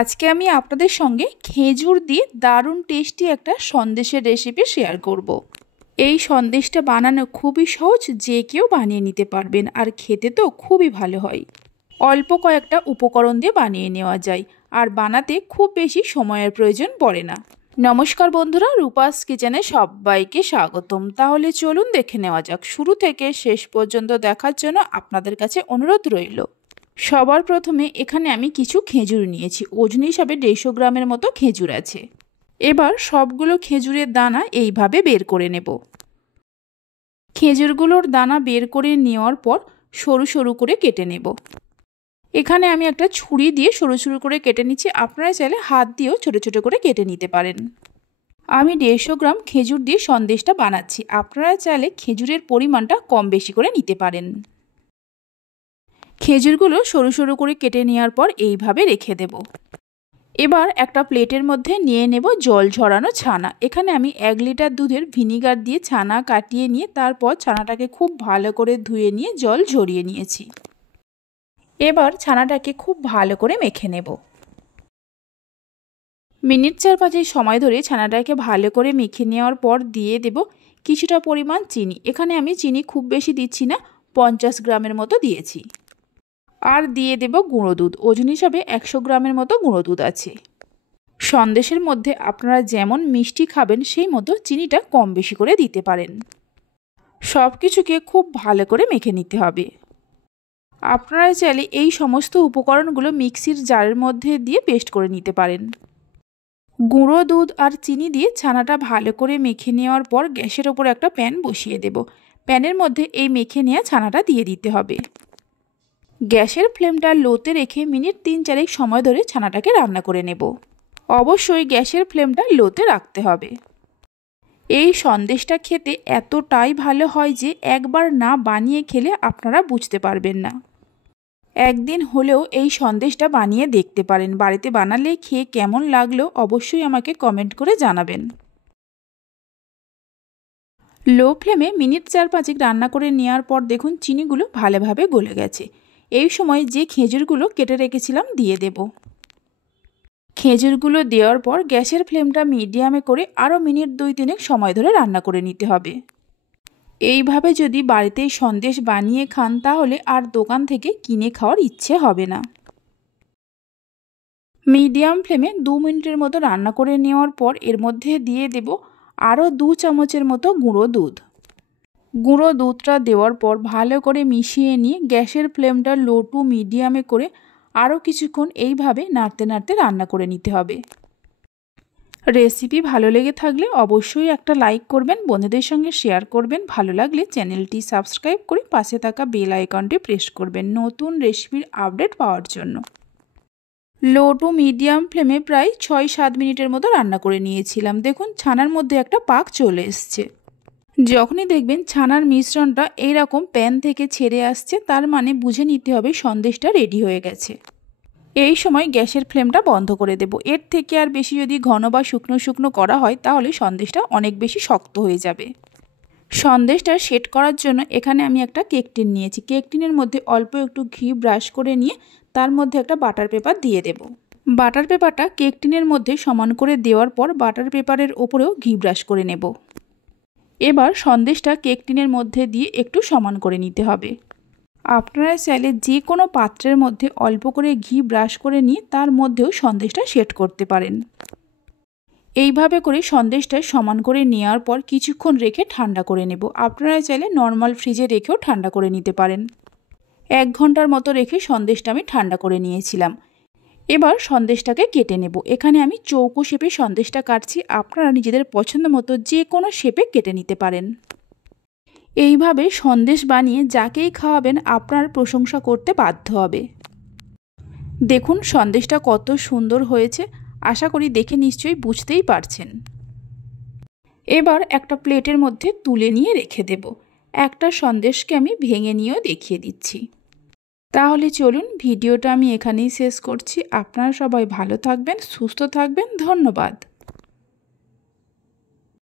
আজকে আমি আপনাদের সঙ্গে খেজুর দিয়ে দারুণ টেস্টি একটা সন্দেশের রেসিপি শেয়ার করব। এই সন্দেশটা বানানো খুবই সহজ, যে কেউ বানিয়ে নিতে পারবেন আর খেতে তো খুবই ভালো হয়। অল্প কয়েকটা উপকরণ দিয়ে বানিয়ে নেওয়া যায় আর বানাতে খুব বেশি সময়ের প্রয়োজন পড়ে না। নমস্কার বন্ধুরা, রূপাস কিচেনে সবাইকে স্বাগতম। তাহলে চলুন দেখে নেওয়া যাক। শুরু থেকে শেষ পর্যন্ত দেখার জন্য আপনাদের কাছে অনুরোধ রইল। সবার প্রথমে এখানে আমি কিছু খেজুর নিয়েছি। ওজন হিসাবে 150 গ্রামের মতো খেজুর আছে। এবার সবগুলো খেজুরের দানা এইভাবে বের করে নেব। খেজুরগুলোর দানা বের করে নেওয়ার পর সরু সরু করে কেটে নেব। এখানে আমি একটা ছুরি দিয়ে সরু সরু করে কেটে নিচ্ছি। আপনারা চাইলে হাত দিয়েও ছোট ছোট করে কেটে নিতে পারেন। আমি 150 গ্রাম খেজুর দিয়ে সন্দেশটা বানাচ্ছি। আপনারা চাইলে খেজুরের পরিমাণটা কম বেশি করে নিতে পারেন। খেজুরগুলো সরু সরু করে কেটে নেওয়ার পর এইভাবে রেখে দেব। এবার একটা প্লেটের মধ্যে নিয়ে নেব জল ঝরানো ছানা। এখানে আমি 1 লিটার দুধের ভিনিগার দিয়ে ছানা কাটিয়ে নিয়ে তারপর ছানাটাকে খুব ভালো করে ধুয়ে নিয়ে জল ঝরিয়ে নিয়েছি। এবার ছানাটাকে খুব ভালো করে মেখে নেব। মিনিট 4-5 সময় ধরে ছানাটাকে ভালো করে মেখে নেওয়ার পর দিয়ে দেব কিছুটা পরিমাণ চিনি। এখানে আমি চিনি খুব বেশি দিচ্ছি না, 50 গ্রামের মতো দিয়েছি। আর দিয়ে দেব গুঁড়ো দুধ। ওজন হিসাবে 100 গ্রামের মতো গুঁড়ো দুধ আছে। সন্দেশের মধ্যে আপনারা যেমন মিষ্টি খাবেন সেই মতো চিনিটা কম বেশি করে দিতে পারেন। সব কিছুকে খুব ভালো করে মেখে নিতে হবে। আপনারা চাইলে এই সমস্ত উপকরণগুলো মিক্সির জারের মধ্যে দিয়ে পেস্ট করে নিতে পারেন। গুঁড়ো দুধ আর চিনি দিয়ে ছানাটা ভালো করে মেখে নেওয়ার পর গ্যাসের ওপর একটা প্যান বসিয়ে দেব। প্যানের মধ্যে এই মেখে নেওয়া ছানাটা দিয়ে দিতে হবে। গ্যাসের ফ্লেমটা লোতে রেখে মিনিট 3-4 সময় ধরে ছানাটাকে রান্না করে নেব। অবশ্যই গ্যাসের ফ্লেমটা লোতে রাখতে হবে। এই সন্দেশটা খেতে এতটাই ভালো হয় যে একবার না বানিয়ে খেলে আপনারা বুঝতে পারবেন না। একদিন হলেও এই সন্দেশটা বানিয়ে দেখতে পারেন। বাড়িতে বানালে খেয়ে কেমন লাগলো অবশ্যই আমাকে কমেন্ট করে জানাবেন। লো ফ্লেমে মিনিট 4-5 রান্না করে নেওয়ার পর দেখুন চিনিগুলো ভালোভাবে গলে গেছে। এই সময় যে খেজুরগুলো কেটে রেখেছিলাম দিয়ে দেব। খেজুরগুলো দেওয়ার পর গ্যাসের ফ্লেমটা মিডিয়ামে করে আরও মিনিট 2-3 সময় ধরে রান্না করে নিতে হবে। এইভাবে যদি বাড়িতেই সন্দেশ বানিয়ে খান তাহলে আর দোকান থেকে কিনে খাওয়ার ইচ্ছে হবে না। মিডিয়াম ফ্লেমে 2 মিনিটের মতো রান্না করে নেওয়ার পর এর মধ্যে দিয়ে দেব আরও 2 চামচের মতো গুঁড়ো দুধ। গুঁড়ো দুধটা দেওয়ার পর ভালো করে মিশিয়ে নিয়ে গ্যাসের ফ্লেমটা লো টু মিডিয়ামে করে আরও কিছুক্ষণ এইভাবে নাড়তে নাড়তে রান্না করে নিতে হবে। রেসিপি ভালো লেগে থাকলে অবশ্যই একটা লাইক করবেন, বন্ধুদের সঙ্গে শেয়ার করবেন। ভালো লাগলে চ্যানেলটি সাবস্ক্রাইব করে পাশে থাকা বেল আইকনটি প্রেস করবেন নতুন রেসিপির আপডেট পাওয়ার জন্য। লো টু মিডিয়াম ফ্লেমে প্রায় 6-7 মিনিটের মতো রান্না করে নিয়েছিলাম। দেখুন ছানার মধ্যে একটা পাক চলে এসছে। যখনই দেখবেন ছানার মিশ্রণটা এইরকম প্যান থেকে ছেড়ে আসছে তার মানে বুঝে নিতে হবে সন্দেশটা রেডি হয়ে গেছে। এই সময় গ্যাসের ফ্লেমটা বন্ধ করে দেব। এর থেকে আর বেশি যদি ঘন বা শুকনো শুকনো করা হয় তাহলে সন্দেশটা অনেক বেশি শক্ত হয়ে যাবে। সন্দেশটা সেট করার জন্য এখানে আমি একটা কেক টিন নিয়েছি। কেক টিনের মধ্যে অল্প একটু ঘি ব্রাশ করে নিয়ে তার মধ্যে একটা বাটার পেপার দিয়ে দেব। বাটার পেপারটা কেক টিনের মধ্যে সমান করে দেওয়ার পর বাটার পেপারের ওপরেও ঘি ব্রাশ করে নেব। এবার সন্দেশটা কেক টিনের মধ্যে দিয়ে একটু সমান করে নিতে হবে। আপনারা চাইলে যে কোনো পাত্রের মধ্যে অল্প করে ঘি ব্রাশ করে নিয়ে তার মধ্যেও সন্দেশটা সেট করতে পারেন। এইভাবে করে সন্দেশটা সমান করে নেওয়ার পর কিছুক্ষণ রেখে ঠান্ডা করে নেব। আপনারা চাইলে নর্মাল ফ্রিজে রেখেও ঠান্ডা করে নিতে পারেন। 1 ঘন্টার মতো রেখে সন্দেশটা আমি ঠান্ডা করে নিয়েছিলাম। এবার সন্দেশটাকে কেটে নেব। এখানে আমি চৌকো শেপে সন্দেশটা কাটছি। আপনারা নিজেদের পছন্দ মতো যে কোনো শেপে কেটে নিতে পারেন। এইভাবে সন্দেশ বানিয়ে যাকেই খাওয়াবেন আপনার প্রশংসা করতে বাধ্য হবে। দেখুন সন্দেশটা কত সুন্দর হয়েছে। আশা করি দেখে নিশ্চয়ই বুঝতেই পারছেন। এবার একটা প্লেটের মধ্যে তুলে নিয়ে রেখে দেব। একটা সন্দেশকে আমি ভেঙে নিয়েও দেখিয়ে দিচ্ছি। তাহলে চলুন ভিডিওটা আমি এখানেই শেষ করছি। আপনারা সবাই ভালো থাকবেন, সুস্থ থাকবেন। ধন্যবাদ।